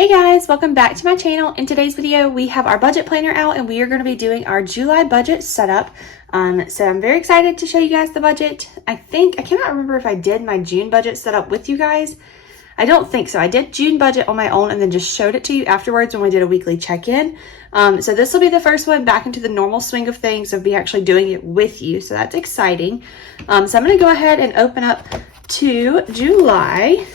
Hey guys, welcome back to my channel. In today's video, we have our budget planner out and we are going to be doing our July budget setup. So I'm very excited to show you guys the budget. I cannot remember if I did my June budget setup with you guys. I don't think so. I did June budget on my own and then just showed it to you afterwards when we did a weekly check-in. So this will be the first one back into the normal swing of things of me actually doing it with you. So that's exciting. So I'm going to go ahead and open up to July.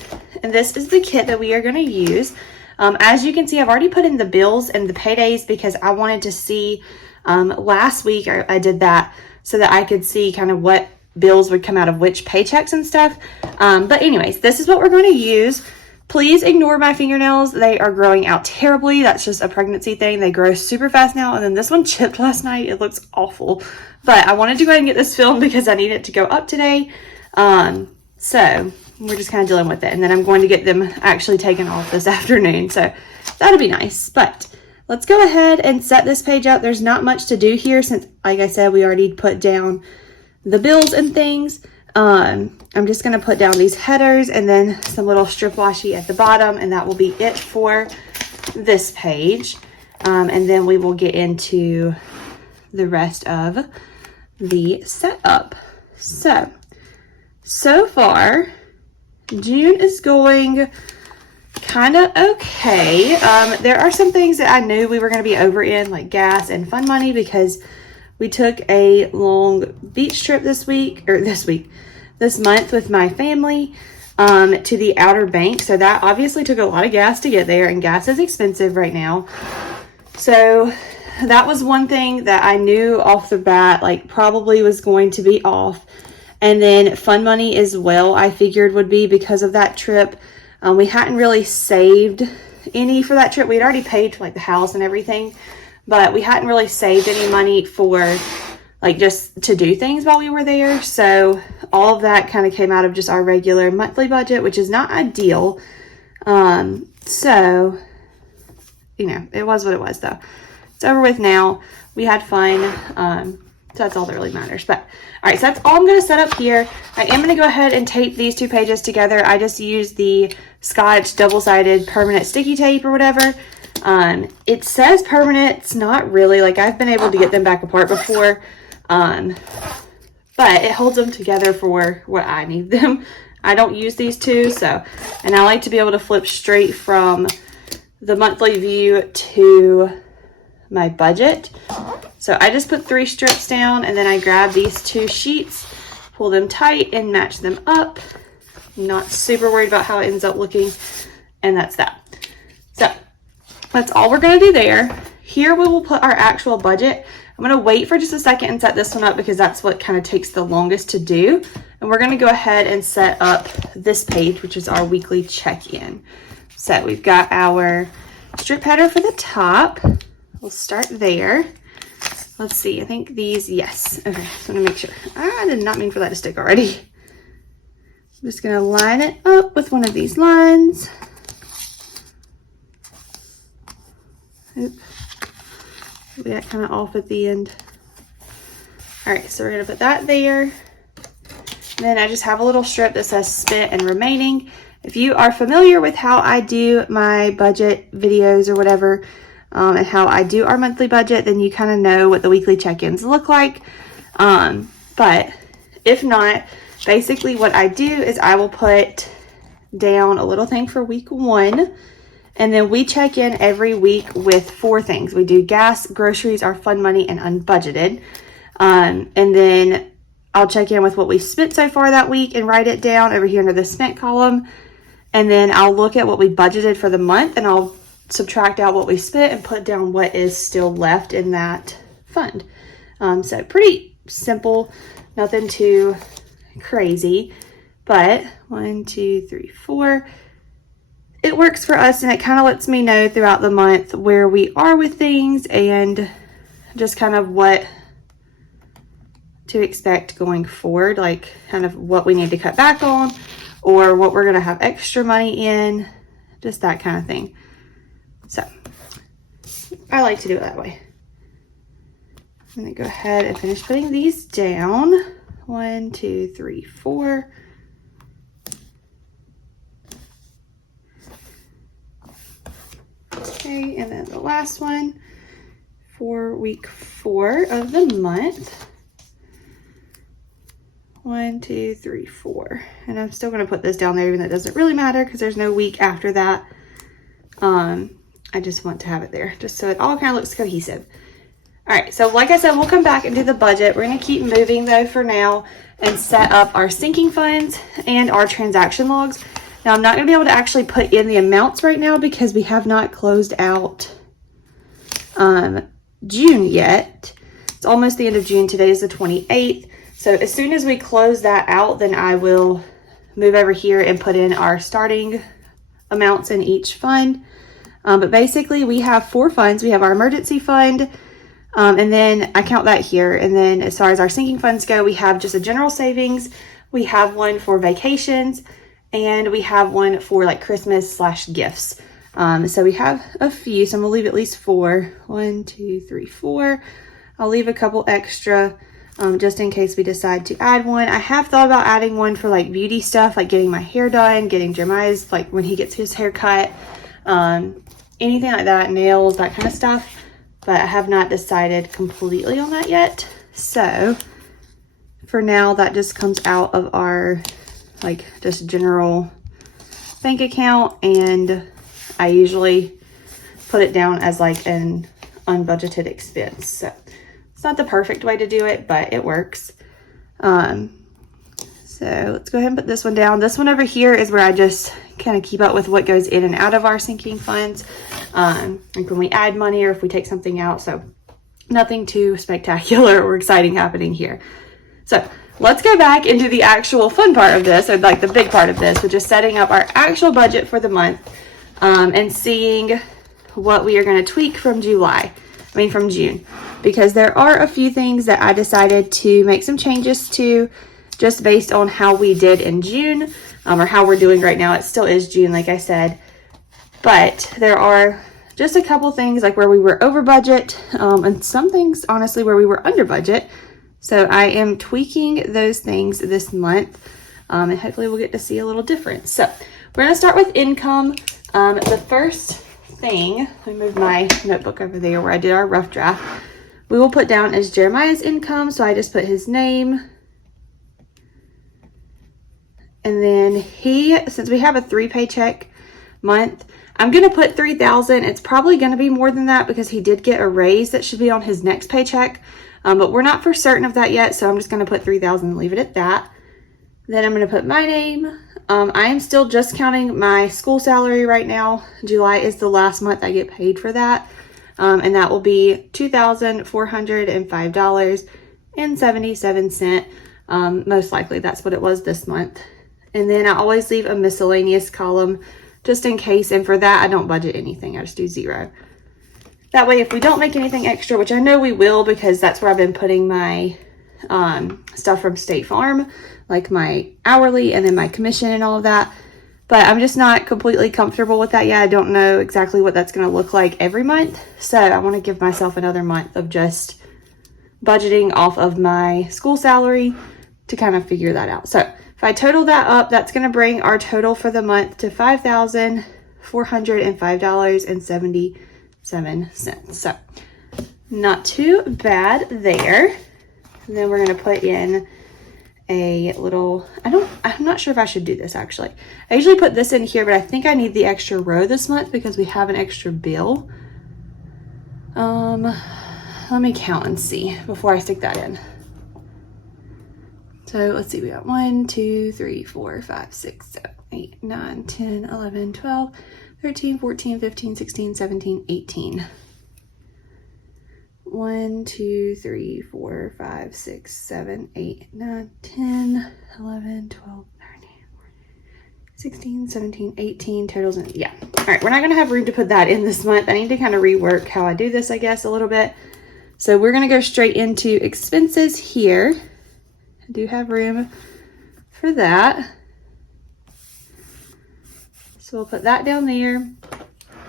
And this is the kit that we are going to use. As you can see, I've already put in the bills and the paydays because I wanted to see, last week I did that so that I could see kind of what bills would come out of which paychecks and stuff. But anyways, this is what we're going to use. Please ignore my fingernails. They are growing out terribly. That's just a pregnancy thing. They grow super fast now. And then this one chipped last night. It looks awful. But I wanted to go ahead and get this filmed because I need it to go up today. So we're just kind of dealing with it. And then I'm going to get them actually taken off this afternoon. So that'll be nice. But let's go ahead and set this page up. There's not much to do here since, like I said, we already put down the bills and things. I'm just going to put down these headers and then some little strip washi at the bottom. And that will be it for this page. And then we will get into the rest of the setup. So far, June is going kind of okay. There are some things that I knew we were going to be over in, like gas and fun money, because we took a long beach trip this month with my family to the Outer Banks. So that obviously took a lot of gas to get there, and gas is expensive right now. So that was one thing that I knew off the bat, like probably was going to be off. And then fun money as well, I figured would be because of that trip. We hadn't really saved any for that trip. We had already paid for like the house and everything, but we hadn't really saved any money for like just to do things while we were there. So all of that kind of came out of just our regular monthly budget, which is not ideal. So, you know, it was what it was though. It's over with now. We had fun. So that's all that really matters. But all right, so that's all I'm going to set up here. I am going to go ahead and tape these two pages together. I just used the Scotch double-sided permanent sticky tape or whatever. It says permanent. It's not really. Like, I've been able to get them back apart before. But it holds them together for what I need them. I don't use these two, and I like to be able to flip straight from the monthly view to my budget. So I just put 3 strips down, and then I grab these 2 sheets, pull them tight and match them up. Not super worried about how it ends up looking, and that's that. So that's all we're going to do there. Here we will put our actual budget. I'm going to wait for just a second and set this one up because that's what kind of takes the longest to do. And we're going to go ahead and set up this page, which is our weekly check-in. So we've got our strip header for the top. We'll start there. Let's see, I think these, yes. Okay, just want to make sure. I did not mean for that to stick already. I'm just going to line it up with one of these lines. Oop. We got kind of off at the end. All right, so we're going to put that there. And then I just have a little strip that says spent and remaining. If you are familiar with how I do my budget videos or whatever, and how I do our monthly budget, then you kind of know what the weekly check-ins look like. But if not, basically what I do is I will put down a little thing for week 1, and then we check in every week with 4 things. We do gas, groceries, our fun money, and unbudgeted. And then I'll check in with what we've spent so far that week and write it down over here under the spent column. And then I'll look at what we budgeted for the month, and I'll subtract out what we spent and put down what is still left in that fund. So pretty simple, nothing too crazy, but 1, 2, 3, 4. It works for us, and it kind of lets me know throughout the month where we are with things and just kind of what to expect going forward, like kind of what we need to cut back on or what we're going to have extra money in, just that kind of thing. So I like to do it that way. I'm going to go ahead and finish putting these down. 1, 2, 3, 4. Okay, and then the last one for week 4 of the month. 1, 2, 3, 4. And I'm still gonna put this down there even though it doesn't really matter because there's no week after that. I just want to have it there just so it all kind of looks cohesive. All right, so like I said, we'll come back and do the budget. We're gonna keep moving though for now and set up our sinking funds and our transaction logs. Now I'm not gonna be able to actually put in the amounts right now because we have not closed out June yet. It's almost the end of June. Today is the 28th. So as soon as we close that out, then I will move over here and put in our starting amounts in each fund. But basically we have 4 funds. We have our emergency fund, and then I count that here. And then as far as our sinking funds go, we have just a general savings. We have one for vacations, and we have one for like Christmas / gifts. So we have a few, so I'm gonna leave at least 4. 1, 2, 3, 4. I'll leave a couple extra just in case we decide to add one. I have thought about adding one for like beauty stuff, like getting my hair done, getting Jeremiah's, like when he gets his hair cut, anything like that, nails, that kind of stuff. But I have not decided completely on that yet. So for now, that just comes out of our like just general bank account, and I usually put it down as like an unbudgeted expense. So it's not the perfect way to do it, but it works. So let's go ahead and put this one down. This one over here is where I just kind of keep up with what goes in and out of our sinking funds. Like when we add money or if we take something out. So nothing too spectacular or exciting happening here. So let's go back into the actual fun part of this, or like the big part of this, which is setting up our actual budget for the month, and seeing what we are going to tweak from from June, because there are a few things that I decided to make some changes to just based on how we did in June, or how we're doing right now. It still is June, like I said, but there are just a couple things like where we were over budget, and some things honestly where we were under budget. So I am tweaking those things this month, and hopefully we'll get to see a little difference. So we're going to start with income. The first thing, let me move my notebook over there where I did our rough draft, we will put down as Jeremiah's income. So I just put his name. And then since we have a 3 paycheck month, I'm going to put $3,000. It's probably going to be more than that because he did get a raise that should be on his next paycheck. But we're not for certain of that yet. So I'm just going to put $3,000 and leave it at that. Then I'm going to put my name. I am still just counting my school salary right now. July is the last month I get paid for that. And that will be $2,405.77. Most likely that's what it was this month. And then I always leave a miscellaneous column just in case. And for that, I don't budget anything. I just do 0. That way, if we don't make anything extra, which I know we will because that's where I've been putting my stuff from State Farm, like my hourly and then my commission and all of that. But I'm just not completely comfortable with that yet. I don't know exactly what that's going to look like every month. So I want to give myself another month of just budgeting off of my school salary to kind of figure that out. So if I total that up, that's going to bring our total for the month to $5,405.77. So not too bad there. And then we're going to put in a little, I'm not sure if I should do this actually. I usually put this in here, but I think I need the extra row this month because we have an extra bill. Let me count and see before I stick that in. So let's see, we got 1, 2, 3, 4, 5, 6, 7, 8, 9, 10, 11, 12, 13, 14, 15, 16, 17, 18. 1, 2, 3, 4, 5, 6, 7, 8, 9, 10, 11, 12, 13, 14, 16, 17, 18 totals. And yeah. All right. We're not going to have room to put that in this month. I need to kind of rework how I do this, I guess, a little bit. So we're going to go straight into expenses here. I do have room for that. So we'll put that down there.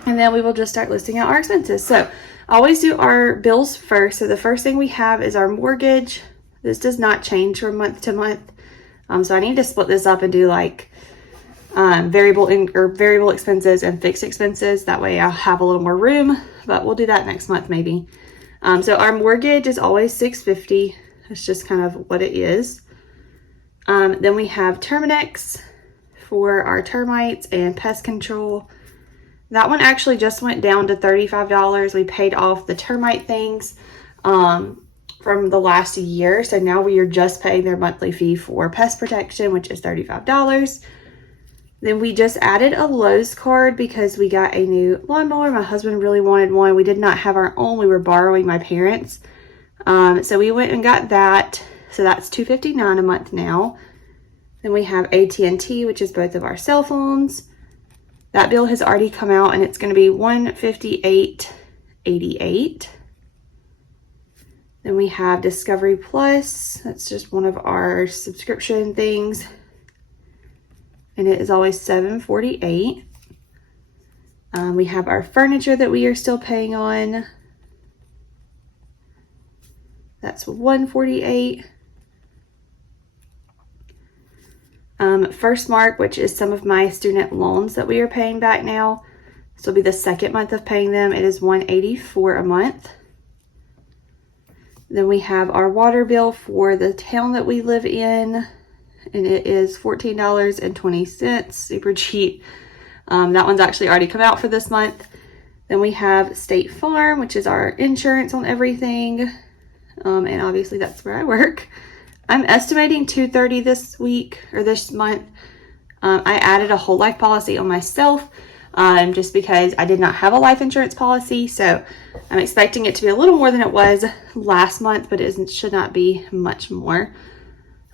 And then we will just start listing out our expenses. So I always do our bills first. So the first thing we have is our mortgage. This does not change from month to month. So I need to split this up and do like variable expenses and fixed expenses. That way I'll have a little more room, but we'll do that next month maybe. So our mortgage is always $650. That's just kind of what it is. Then we have Terminix for our termites and pest control. That one actually just went down to $35. We paid off the termite things from the last year. So now we are just paying their monthly fee for pest protection, which is $35. Then we just added a Lowe's card because we got a new lawnmower. My husband really wanted one. We did not have our own. We were borrowing my parents'. So we went and got that. So that's $259 a month now. Then we have AT&T, which is both of our cell phones. That bill has already come out and it's going to be $158.88. Then we have Discovery Plus. That's just one of our subscription things. And it is always $748. We have our furniture that we are still paying on. That's $148. First Mark, which is some of my student loans that we are paying back now. This will be the second month of paying them. It is $184 a month. Then we have our water bill for the town that we live in, and it is $14.20, super cheap. That one's actually already come out for this month. Then we have State Farm, which is our insurance on everything. And obviously that's where I work. I'm estimating $230 this week or this month. I added a whole life policy on myself just because I did not have a life insurance policy. So I'm expecting it to be a little more than it was last month, but it should not be much more.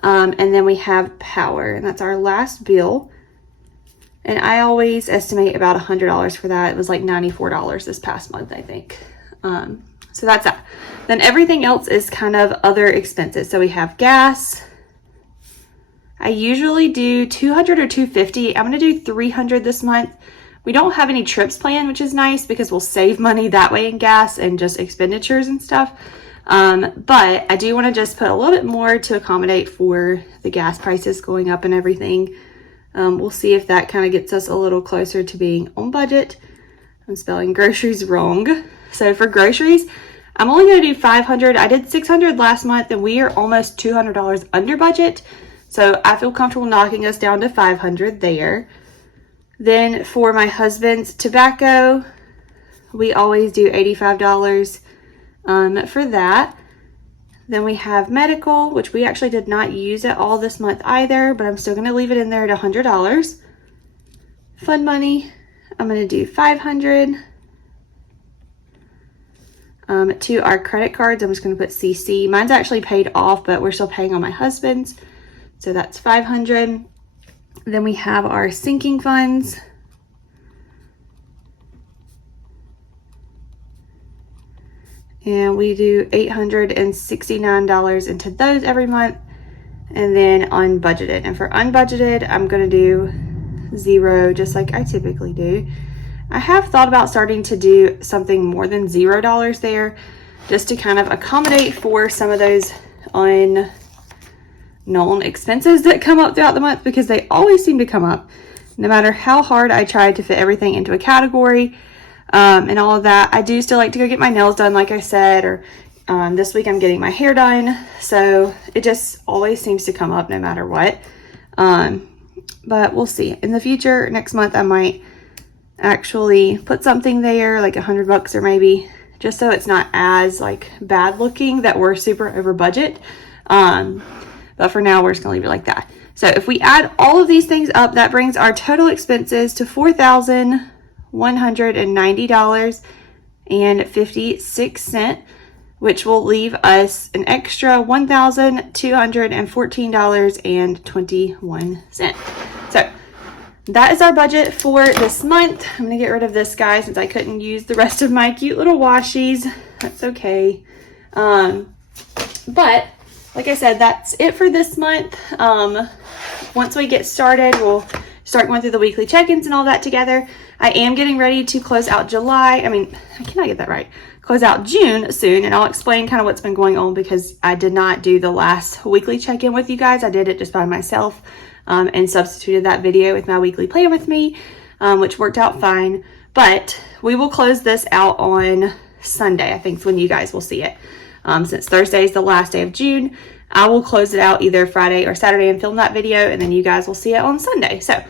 And then we have power, and that's our last bill. And I always estimate about $100 for that. It was like $94 this past month, I think. So that's that. Then everything else is kind of other expenses. So we have gas. I usually do $200 or $250. I'm going to do $300 this month. We don't have any trips planned, which is nice because we'll save money that way in gas and just expenditures and stuff. But I do want to just put a little bit more to accommodate for the gas prices going up and everything. We'll see if that kind of gets us a little closer to being on budget. I'm spelling groceries wrong. So for groceries, I'm only going to do $500. I did $600 last month and we are almost $200 under budget. So I feel comfortable knocking us down to $500 there. Then for my husband's tobacco, we always do $85 for that. Then we have medical, which we actually did not use at all this month either, but I'm still going to leave it in there at $100. Fund money, I'm going to do $500. To our credit cards, I'm just going to put CC. Mine's actually paid off, but we're still paying on my husband's. So that's $500. Then we have our sinking funds. And we do $869 into those every month. And then unbudgeted. And for unbudgeted, I'm going to do $0, just like I typically do. I have thought about starting to do something more than $0 there, just to kind of accommodate for some of those unknown expenses that come up throughout the month, because they always seem to come up no matter how hard I try to fit everything into a category and all of that. I do still like to go get my nails done, like I said, or this week I'm getting my hair done. So it just always seems to come up no matter what. But we'll see. In the future, next month, I might actually put something there, like $100 or maybe, just so it's not as like bad looking that we're super over budget. But for now, we're just gonna leave it like that. So if we add all of these things up, that brings our total expenses to $4,190.56, which will leave us an extra $1,214.21. So that is our budget for this month. I'm gonna get rid of this guy since I couldn't use the rest of my cute little washies. That's okay. But like I said, that's it for this month. Once we get started, we'll start going through the weekly check-ins and all that together. I am getting ready to close out July. I cannot get that right. close out June soon, and I'll explain kind of what's been going on because I did not do the last weekly check-in with you guys. I did it just by myself and substituted that video with my weekly plan with me, which worked out fine. But we will close this out on Sunday, I think is when you guys will see it. Since Thursday is the last day of June, I will close it out either Friday or Saturday and film that video, and then you guys will see it on Sunday. So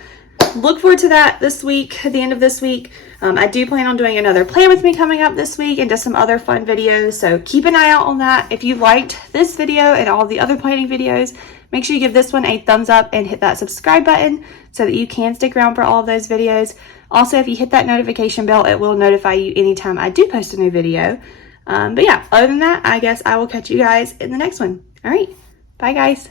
look forward to that this week, at the end of this week. I do plan on doing another plan with me coming up this week and just some other fun videos. So keep an eye out on that. If you liked this video and all the other planning videos, make sure you give this one a thumbs up and hit that subscribe button so that you can stick around for all of those videos. Also, if you hit that notification bell, it will notify you anytime I do post a new video. But yeah, other than that, I guess I will catch you guys in the next one. All right. Bye, guys.